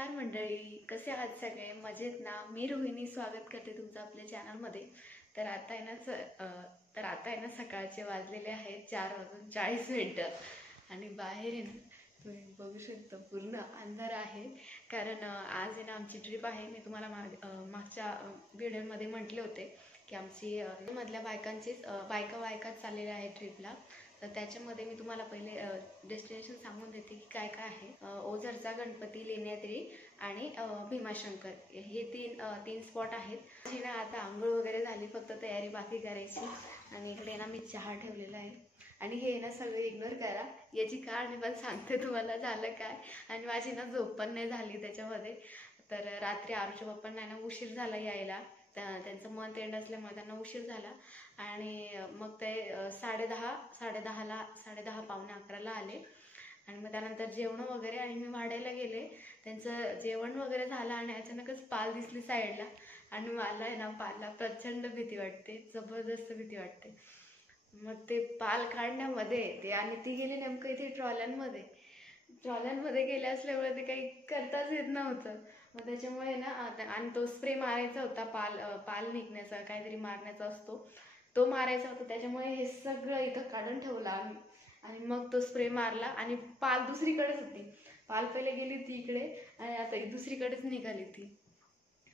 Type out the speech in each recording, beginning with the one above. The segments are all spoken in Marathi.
नमस्कार मंडळी, कसे आहात सगळे? मजेत ना? मी रोहिणी स्वागत करते तुमचं आपल्या चॅनलमध्ये. तर आता आहे ना सकाळचे वाजलेले आहेत 4:40 आणि बाहेर आहे ना तुम्ही बघू शकता पूर्ण अंधार आहे. कारण आज आहे ना आमची ट्रिप आहे. मी तुम्हाला मागच्या व्हिडिओमध्ये म्हटले होते की आमची मधल्या बायका चाललेल्या आहे ट्रिपला. तर त्याच्यामध्ये मी तुम्हाला पहिले डेस्टिनेशन सांगून देते की काय काय आहे. ओझरचा गणपती, लेण्याद्री आणि भीमाशंकर हे तीन स्पॉट आहेत. जी ना आता आंघोळ वगैरे झाली, फक्त तयारी बाकी करायची. आणि इकडे ना मी चहा ठेवलेला आहे. आणि हे ना सगळे इग्नोर करा, याची कारण पण सांगते तुम्हाला झालं काय. आणि माझी ना झोप पण नाही झाली त्याच्यामध्ये. तर रात्री आरुच्या पप्पांना ना उशीर झाला यायला. त्यांचं मंथ एंड असल्यामुळे त्यांना उशीर झाला. आणि मग ते 10:30 पावणे 11ला आले. आणि मग त्यानंतर जेवण वगैरे आणि मी वाढायला गेले. त्यांचं जेवण वगैरे झालं आणि अचानकच पाल दिसली साईडला. आणि मला आहे ना पालला प्रचंड भीती वाटते, जबरदस्त भीती वाटते. मग ते पाल काढण्यामध्ये आणि ती गेली नेमकं इथे ट्रॉल्यांमध्ये गेले असल्यामुळे ते काही करताच येत नव्हतं. मग त्याच्यामुळे ना आणि तो स्प्रे मारायचा होता, पाल निघण्याचा काहीतरी मारण्याचा असतो, तो मारायचा होता. त्याच्यामुळे हे सगळं इथं काढून ठेवलं आणि मग तो स्प्रे मारला. आणि पाल दुसरीकडेच होती. पाल पहिले गेली ती इकडे आणि आता दुसरीकडेच निघाली ती.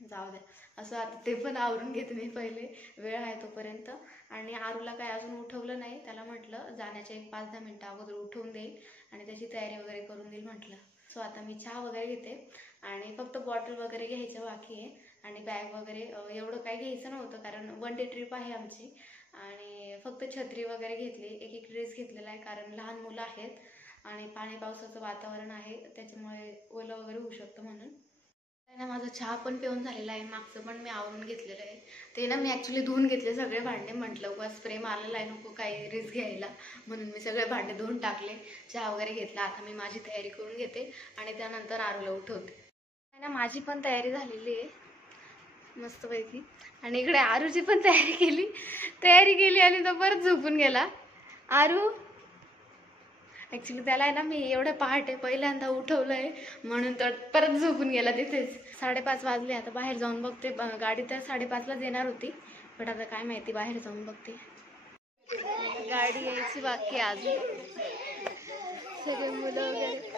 जाऊ द्या, असं आता ते पण आवरून घेते मी पहिले, वेळ आहे तोपर्यंत. आणि आरूला काय अजून उठवलं नाही. त्याला म्हटलं जाण्याच्या 5-10 मिनटं अगोदर उठवून देईल आणि त्याची तयारी वगैरे करून देईल म्हटलं. सो आता मी चहा वगैरे घेते आणि फक्त बॉटल वगैरे घ्यायचं बाकी आहे. आणि बॅग वगैरे एवढं काही घ्यायचं नव्हतं, कारण 1 डे ट्रिप आहे आमची. आणि फक्त छत्री वगैरे घेतली, एक ड्रेस घेतलेला आहे, कारण लहान मुलं आहेत आणि पाणी पावसाचं वातावरण आहे, त्याच्यामुळे ओलं वगैरे होऊ शकतं म्हणून. ना माझा चहा पण पिऊन झालेला आहे, मागचं पण मी आवरून घेतलेलं आहे. ते ना मी ॲक्च्युली धुवून घेतले सगळे भांडे. म्हटलं उगा स्प्रे मारलेला आहे, नको काही रिस्क घ्यायला, म्हणून मी सगळे भांडे धुवून टाकले, चहा वगैरे घेतला. आता मी माझी तयारी करून घेते आणि त्यानंतर आरूला उठवते. ना माझी पण तयारी झालेली आहे मस्तपैकी. आणि इकडे आरूची पण तयारी केली आणि तो परत झोपून गेला. आरू ॲक्च्युली त्याला आहे ना मी एवढं पहाटे पहिल्यांदा उठवलंय, म्हणून तर परत झोपून गेला तिथेच. 5:30 वाजले. आता बाहेर जाऊन बघते. गाडी तर 5:30लाच येणार होती, पण आता काय माहिती, बाहेर जाऊन बघते. गाडी यायची बाकी अजून. सगळे मुलं वगैरे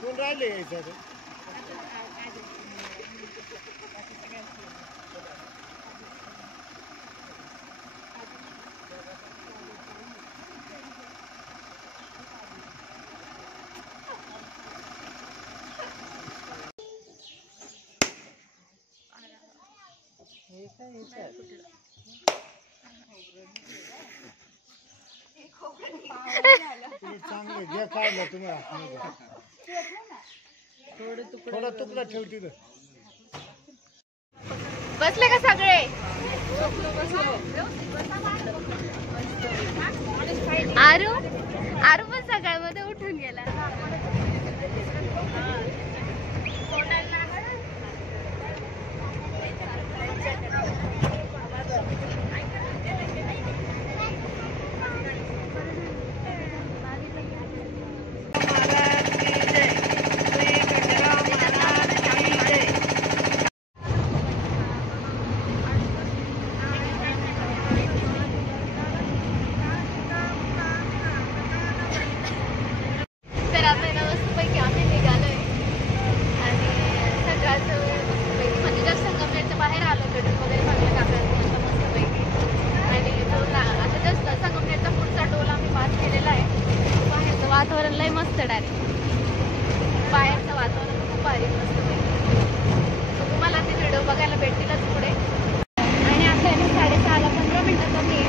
कोण राहिले यायचं. चांगलं जे खायला तुम्ही थोडा तुकडा ठेवते. बसले का सगळे? आरू पण सकाळमध्ये उठून गेला. वातावरण लय मस्त, डायरेक्ट बाहेरचं वातावरण खूप भारी मस्त. तुम्हाला ते व्हिडिओ बघायला भेटतीलच पुढे. आणि आता 6:30ला 15 मिनिटं कमी आहे.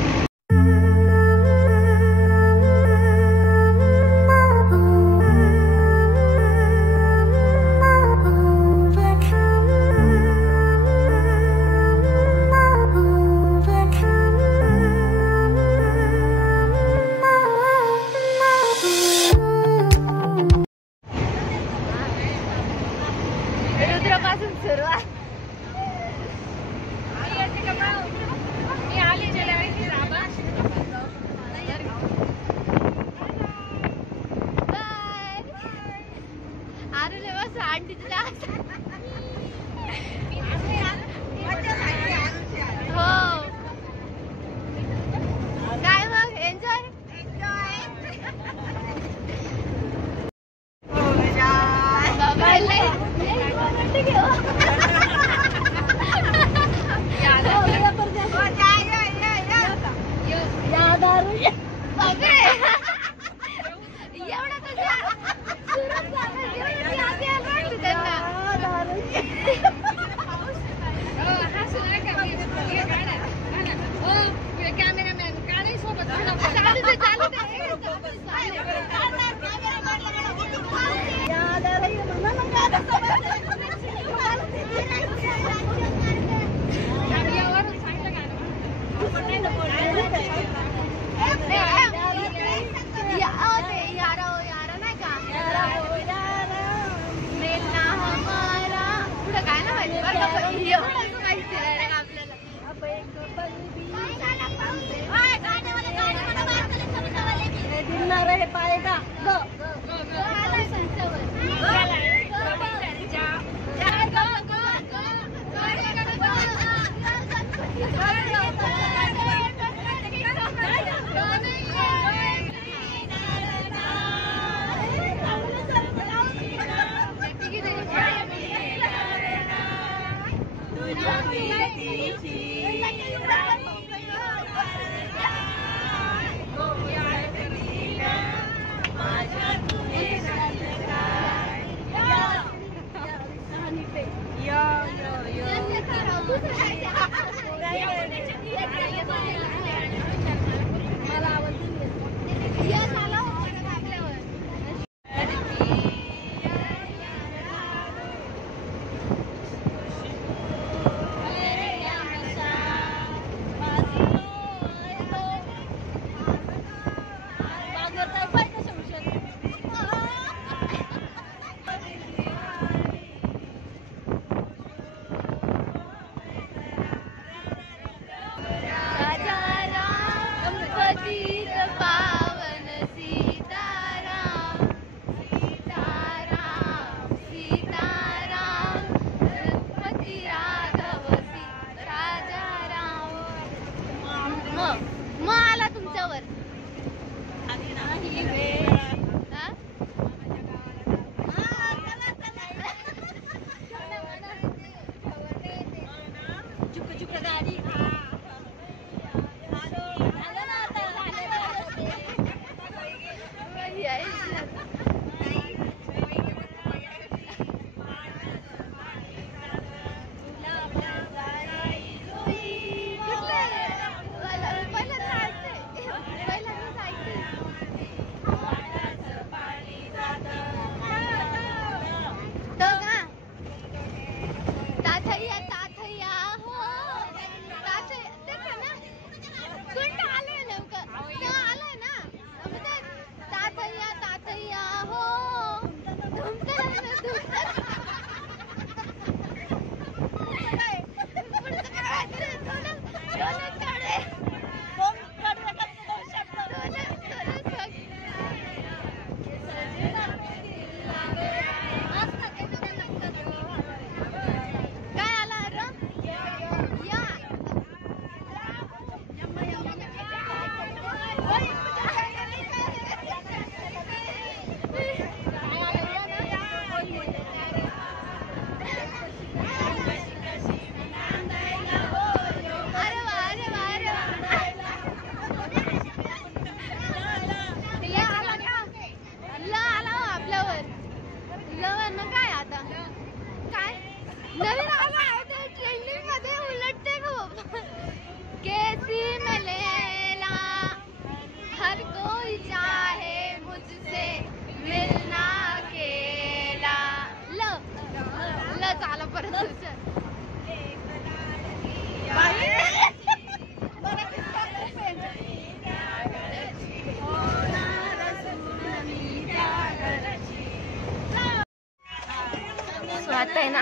आता आहे ना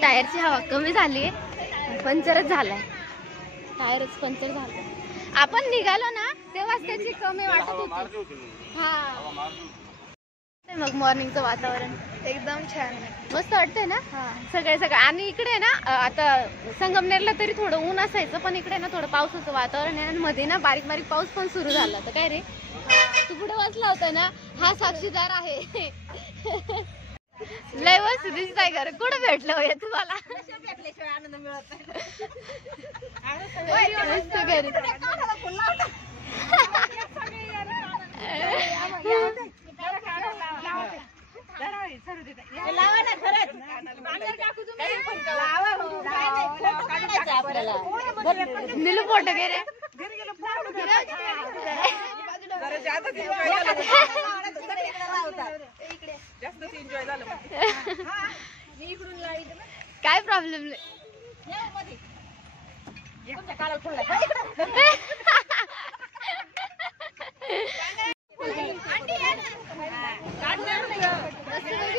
टायरची हवा कमी झाली आहे, पंक्चरच झालाय, टायरच पंक्चर झालं. आपण निघालो ना तेव्हाच त्याची कमी वाटत होती. हा मग मॉर्निंगचं वातावरण एकदम छान मस्त वाटतंय ना. सगळे सगळं आणि इकडे ना आता संगमनेरला तरी थोडं ऊन असायचं, पण इकडे ना थोडं पावसाचं वातावरण आहे आणि मध्ये ना बारीक बारीक पाऊस पण सुरू झाला. तर काय रे तू कुठे बसला होता ना, हा साक्षीदार आहे. लय वस्तू दिसताय घर कुठं भेटलं होय तुम्हाला? भेटल्याशिवाय आनंद मिळत नाही. नीलू फोटो घे रे. काय प्रॉब्लेम नाही.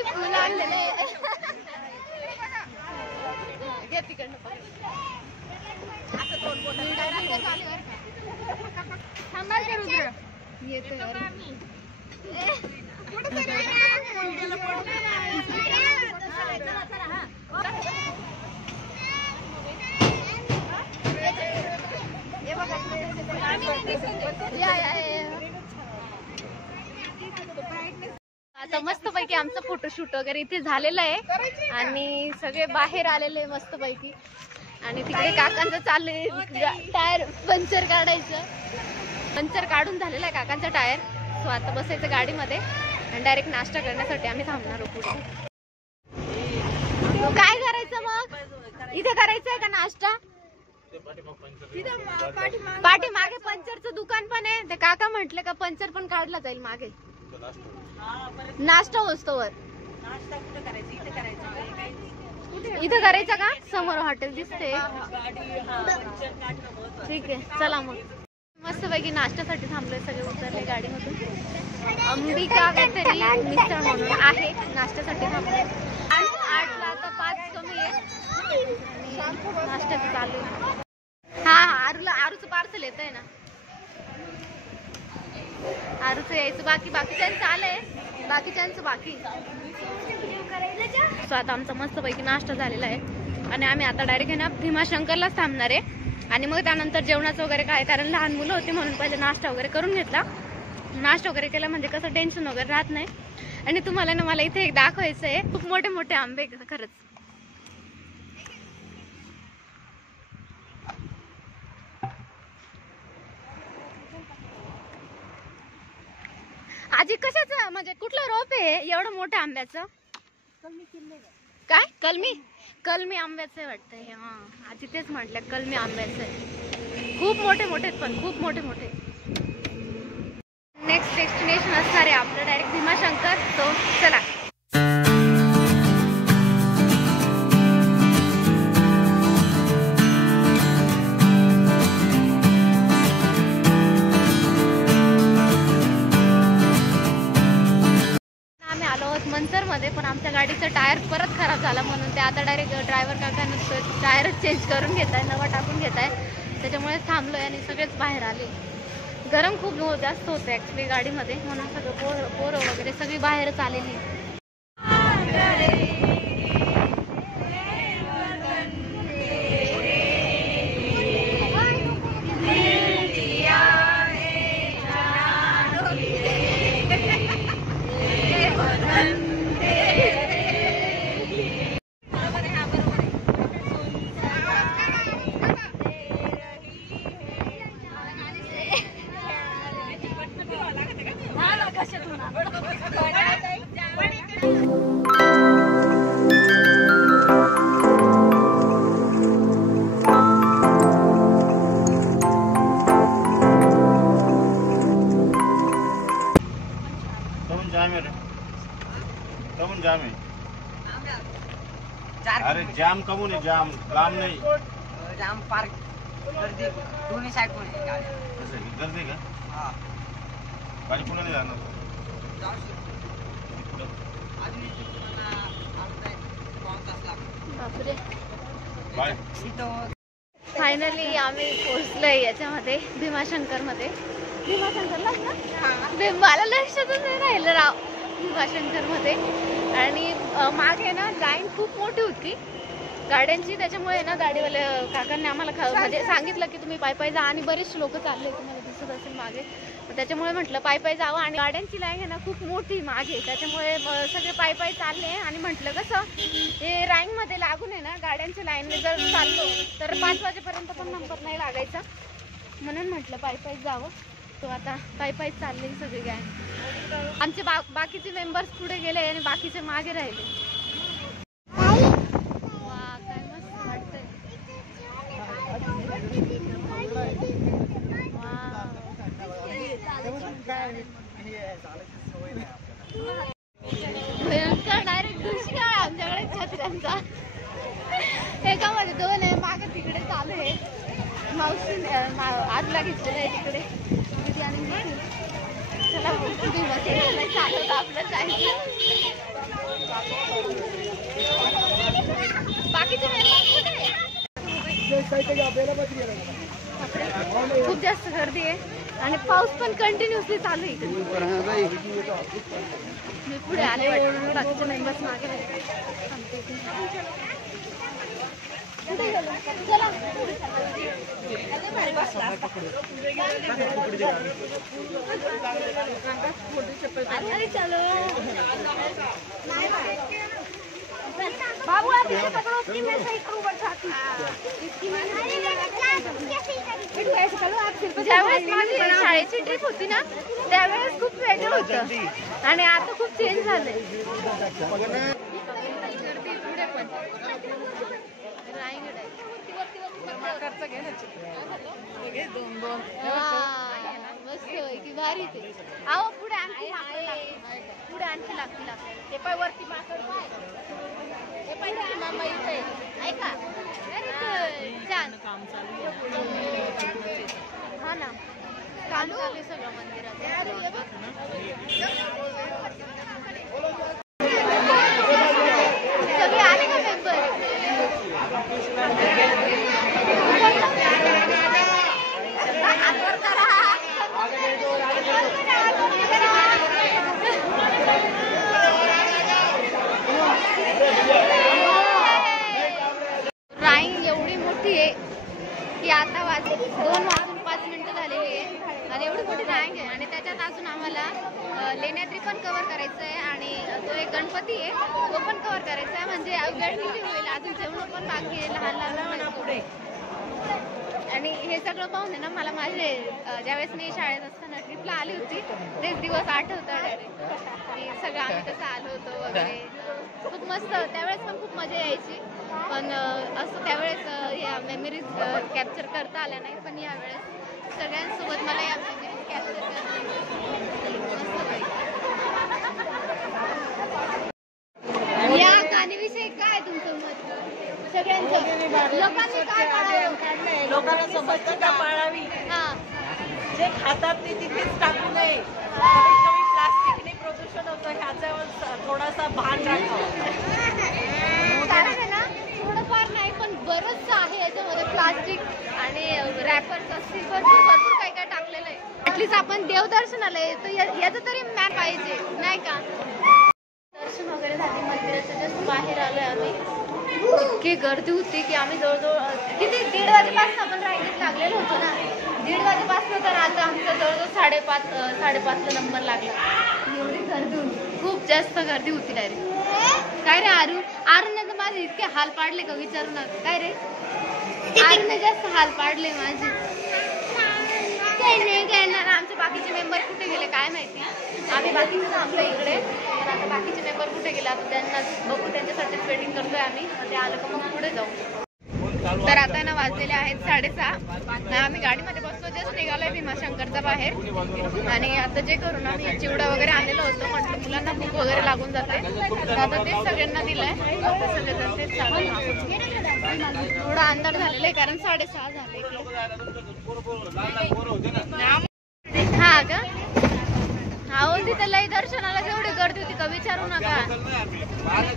फुलं आणलेले घे तिकडनं थांबा का रुद्र येतो आता मस्त पैकी आमचं फोटोशूट वगैरे इथे झालेलं आहे आणि सगळे बाहेर आलेले मस्त पैकी. आणि तिकडे काकांचं चाललंय टायर पंक्चर काढायचं. पंक्चर काढून झालेलं आहे काकांचा टायर. सो आता बसायचं गाडीमध्ये आणि डायरेक्ट नाश्ता करण्यासाठी आम्ही थांबणार आहोत पुढे. काय करायचं मग इथे करायचं आहे का नाश्ता? पाठीमागे पंक्चरचं दुकान पण आहे. ते काका म्हटले का पंक्चर पण काढला जाईल मागे. नाश्ता होस्तोवर इथं करायचं का? समोर हॉटेल दिसते. ठीक आहे चला मग. मस्त पैकी नाश्त्यासाठी थांबलोय. सगळे उतरले गाडीमधून. अंबिका काहीतरी मिसळ म्हणून आहे नाश्त्यासाठी थांबलोय. 8ला आता 5 कमी आहे. नाश्त्याचं चालू आहे. हा आरूचं पार्सल येत आहे ना. आरूचं यायचं बाकीच्यांचं आलंय. बाकीच्यांचं बाकी. सो आता आमचा मस्त पैकी नाश्ता झालेला आहे आणि आम्ही आता डायरेक्ट आहे ना भीमाशंकरलाच थांबणार आहे. आणि मग त्यानंतर जेवणाचं वगैरे काय, कारण लहान मुलं होती म्हणून पहिले नाश्ता वगैरे करून घेतला. नाश्ता वगैरे केला म्हणजे कसं टेन्शन वगैरे राहत नाही. आणि तुम्हाला ना मला इथे एक दाखवायचं आहे. खूप मोठे मोठे आंबे खरंच. आजी कशाचं म्हणजे कुठलं रोप आहे एवढं मोठं आंब्याचं? काय कलमी आंब्याचं आहे वाटतं हे. हा आजी तेच म्हटलं कलमी आंब्याचं आहे. खूप मोठे मोठे पण खूप मोठे मोठे. नेक्स्ट डेस्टिनेशन असणार आहे आपलं डायरेक्ट भीमाशंकर. तो चला. मंचर मध्ये पण आमच्या गाडीचं टायर परत खराब झाला म्हणून ते आता डायरेक्ट ड्रायव्हर काकांना टायरच चेंज करून घेताय, नवा टाकून घेताय. त्याच्यामुळे थांबलोय आणि सगळेच बाहेर आले. गरम खूप जास्त होतं ऍक्च्युली गाडीमध्ये म्हणून सगळं पोरं वगैरे सगळी बाहेरच आलेली. जाम है. अरे जाम कमून आहे. जाम काम नाही. जाम पार्क गर्दी दोन्ही साईड पण आहे गाडी. कसं आहे गर्दी का? हा गाडी पुढे नाही जाणार. अजून तुम्हाला अर्धा 1 तास लागतो. बापरे. बाय. फायनली आम्ही पोहोचलोय याच्यामध्ये भीमाशंकर मध्ये. भीमाशंकरलाच ना? मला लक्षातच नाही राहिलं राव. भीमाशंकर मध्ये. आणि मागे ना लाईन खूप मोठी होती गाड्यांची. त्याच्यामुळे ना गाडीवाल्या काकांनी आम्हाला म्हणजे सांगितलं की तुम्ही पायी जा. आणि बरेचसे लोक चालले तुम्हाला दिसत असेल मागे. त्याच्यामुळे म्हटलं पायी जावं. आणि गाड्यांची लाईन आहे ना खूप मोठी मागे. त्याच्यामुळे सगळे पायी चालले. आणि म्हटलं कसं हे राईन मध्ये लागून आहे ना गाड्यांच्या लाईनने जर चाललो तर 5 वाजेपर्यंत पण नंबर नाही लागायचा. म्हणून म्हटलं पायी जावं. तो आता पायी चालले सगळे गॅंग. आमचे बाकीचे मेंबर्स पुढे गेले आणि बाकीचे मागे राहिले. वा काय मस्त वाटतंय. भयंकर डायरेक्ट दुष्काळ आमच्याकडे छत्र्यांचा. एकामध्ये 2 आहे, मागे तिकडे चालू आहे. मावशी आजला घेतलेलं आहे तिकडे. चला चालवतं आपलं जायचं. बाकीचे खूप जास्त गर्दी आहे आणि पाऊस पण कंटिन्युअसली चालू आहे इकडे. मी पुढे आले वाटतं, बाकीचे मेंबर्स मागे चला. चलो बाबू आप ये पकड़ो, इसकी मैं सही करूँ बरसाती. इसकी मैं ऐसे करो आप सिर्फ. ज्यावेळेस माझी शाळेची ट्रिप होती ना त्यावेळेस खूप वेगळं होतं आणि आता खूप चेंज झालंय. पुढे पण रायगड आहे. मस्त की भारी ते. आहो पुढे आणखी पुढे आणखी लागतील आपल्याला. ते पाय वरती माकड पाय. हे पाय मामा इथे ऐका. छान काम चालू. हा ना काम चालू आहे सगळं मंदिरात. सगळे आले का मेंबर? राईंग एवढी मोठी आहे की आता 2:05 झालेली आहे आणि एवढी मोठी राईंग आहे. आणि त्याच्यात अजून आम्हाला लेण्याद्री पण कव्हर करायचं आहे आणि तो एक गणपती आहे तो पण कव्हर करायचा आहे. म्हणजे वेळ किती होईल, अजून जेवण पण बाकी आहे लहान लहान पुढे. आणि हे सगळं पाहून आहे ना मला माझे ज्यावेळेस मी शाळेत असताना ट्रिपला आली होती तेच दिवस आठवतं डायरेक्ट की सगळं आम्ही कसं आलो होतो वगैरे. खूप मस्त. त्यावेळेस पण खूप मजा यायची पण असं त्यावेळेस या मेमरीज कॅप्चर करता आल्या नाही. पण यावेळेस सगळ्यांसोबत मला या मेमरीज कॅप्चर करता. या गाण्याविषयी काय तुमचं मत? सगळ्यांचं लोकांनी काय पाळावं? लोकांना समजतं का पाळावी. जे खातात ते तिथेच टाकू नये. प्लास्टिकने प्रदूषण होतं ह्याच्यावर थोडासा भान राखावं. कारण आहे ना थोडंफार नाही पण बरंच आहे याच्यामध्ये. प्लास्टिक आणि रॅपर्स असतील भरपूर काही काय टाकलेलं आहे. ऍटलीस्ट आपण देवदर्शनाला येतो याचं तरी मॅप पाहिजे नाही का. दर्शन वगैरे झाले मंदिराचं जस्ट बाहेर आलोय आम्ही. इतकी गर्दी होती की आम्ही जवळजवळ किती 1:30 वाजेपासून आपण राईडीत लागलेलो होतो ना. 1:30 वाजेपासून तर आता आमचा जवळजवळ 5:30ला नंबर लागला. एवढी गर्दी होती, खूप जास्त गर्दी होती डायरेक्ट. काय रे आरूने तर माझे इतके हाल पाडले का विचारू नका. काय रे आरूने जास्त हाल पाडले माझे. काही नाही घेणार. आमचे बाकीचे मेंबर कुठे गेले काय माहिती. आम्ही बाकीचं थांबलो इकडे तर आता बाकीचे मेंबर कुठे गेले आता त्यांना बघू. त्यांच्यासाठीच वेटिंग करतोय आम्ही. ते आलं का मग पुढे जाऊ. तर आता ना वाजलेले आहेत 6:30. आम्ही गाडीमध्ये बसलो जस्ट निघालोय भीमाशंकरचा बाहेर. आणि आता जे करू ना मी चिवडा वगैरे आणलेलं होतं म्हटलं मुलांना भूक वगैरे लागून जाते तर आता तेच सगळ्यांना दिलंय. सगळेजण तेच चालू. थोडा अंधार झालेला आहे कारण 6:30 झाले. हा का अहो तिथे लई दर्शनाला जेवढी गर्दी होती का विचारू नका.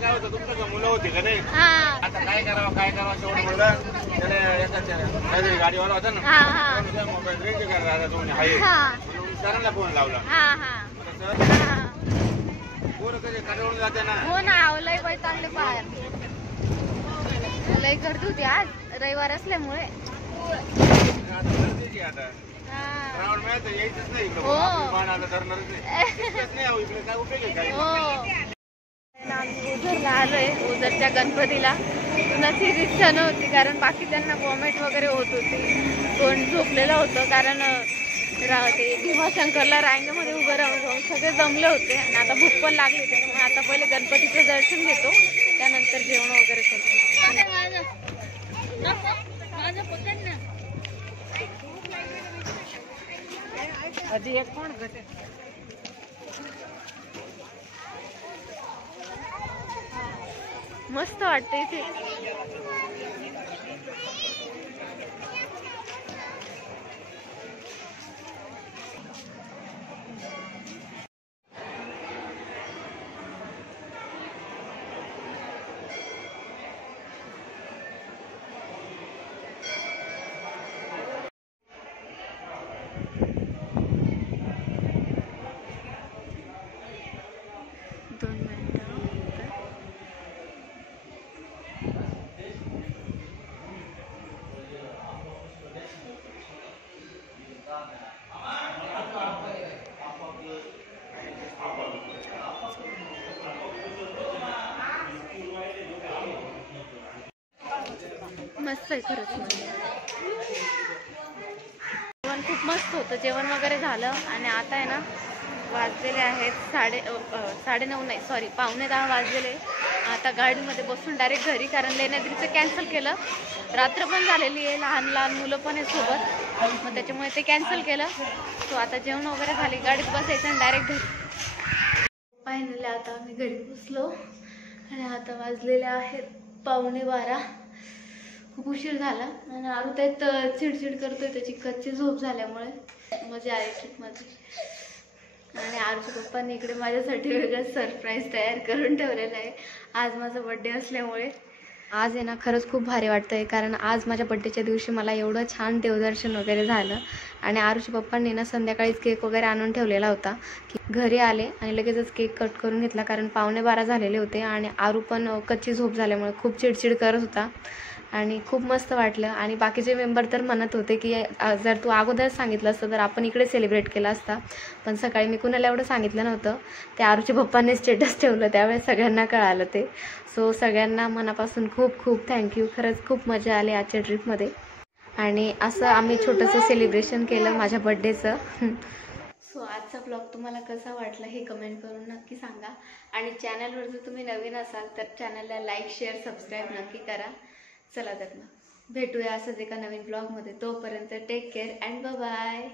काय होतं तुमचं मुलं होती का नाही. हा आता काय करावं शेवट म्हणलं त्याने गाडीवाला होता ना. हा मोबाईल रेंज करायला तुम्ही आहे सरांना फोन लावला. पोरं कधी काढवून जाते ना. हो ना लई बाई चांगले बाहेर. लई गर्दी होती आज रविवार असल्यामुळे. आता रावण मिळायचं यायचंच नाही इकडे. बाणाला धरणारच नाही. इकडे काय उपयोग आहे काय. आम्ही ओझरला आलोय. ओझरच्या गणपतीला कुणाची इच्छा नव्हती कारण बाकीच्यांना वॉमिट वगैरे होत होती. कोण झोपलेलं होतं कारण ते भीमाशंकरला रांगेमध्ये उभं राहून सगळे जमले होते आणि आता भूक पण लागली होती. त्यामुळे आता पहिले गणपतीचं दर्शन घेतो त्यानंतर जेवण वगैरे करतो. हजी एक कोण घटे मस्त वाटतं इथे. मस्त आहे खरंच. जेवण खूप मस्त होतं. जेवण वगैरे झालं आणि आता आहे ना वाजलेले आहेत 9:30 नाही सॉरी 9:15 वाजलेले. आता गाडीमध्ये बसून डायरेक्ट घरी, कारण लेण्याद्रीचं कॅन्सल केलं. रात्र पण झालेली आहे, लहान लहान मुलं पण आहे सोबत, मग त्याच्यामुळे ते कॅन्सल केलं. सो आता जेवण वगैरे झाले, गाडीत बसायचं आणि डायरेक्ट घरी. फायनली आता आम्ही घरी बसलो आणि आता वाजलेले आहेत 11:15. खूप उशीर झाला आणि आरू त्यात चिडचिड करतोय, त्याची कच्ची झोप झाल्यामुळे. मजा आली ट्रिपमध्ये. आणि आरूच्या पप्पांनी इकडे माझ्यासाठी वेगळं सरप्राईज तयार करून ठेवलेलं आहे आज माझा बड्डे असल्यामुळे. आज आहे ना खरंच खूप भारी वाटतं आहे, कारण आज माझ्या बड्डेच्या दिवशी मला एवढं छान देवदर्शन वगैरे झालं. आणि आरूच्या पप्पांनी ना संध्याकाळीच केक वगैरे आणून ठेवलेला होता, की घरी आले आणि लगेचच केक कट करून घेतला, कारण 11:15 झालेले होते आणि आरू पण कच्ची झोप झाल्यामुळे खूप चिडचिड करत होता. आणि खूप मस्त वाटलं. आणि बाकीचे मेंबर तर म्हणत होते की जर तू अगोदरच सांगितलं असतं तर आपण इकडे सेलिब्रेट केला असता, पण सकाळी मी कुणाला एवढं सांगितलं नव्हतं. ते आरूच्या पप्पांनी स्टेटस ठेवलं त्यावेळेस सगळ्यांना कळालं ते. सो सगळ्यांना मनापासून खूप खूप थँक्यू. खरंच खूप मजा आली आजच्या ट्रिपमध्ये. आणि असं आम्ही छोटंसं सेलिब्रेशन केलं माझ्या बड्डेचं. सो आजचा ब्लॉग तुम्हाला कसा वाटला हे कमेंट करून नक्की सांगा. आणि चॅनलवर जर तुम्ही नवीन असाल तर चॅनलला लाईक शेअर सबस्क्राईब नक्की करा. चला तर मग भेटूया असंच एका नवीन ब्लॉगमध्ये. तोपर्यंत टेक केअर अँड बाय.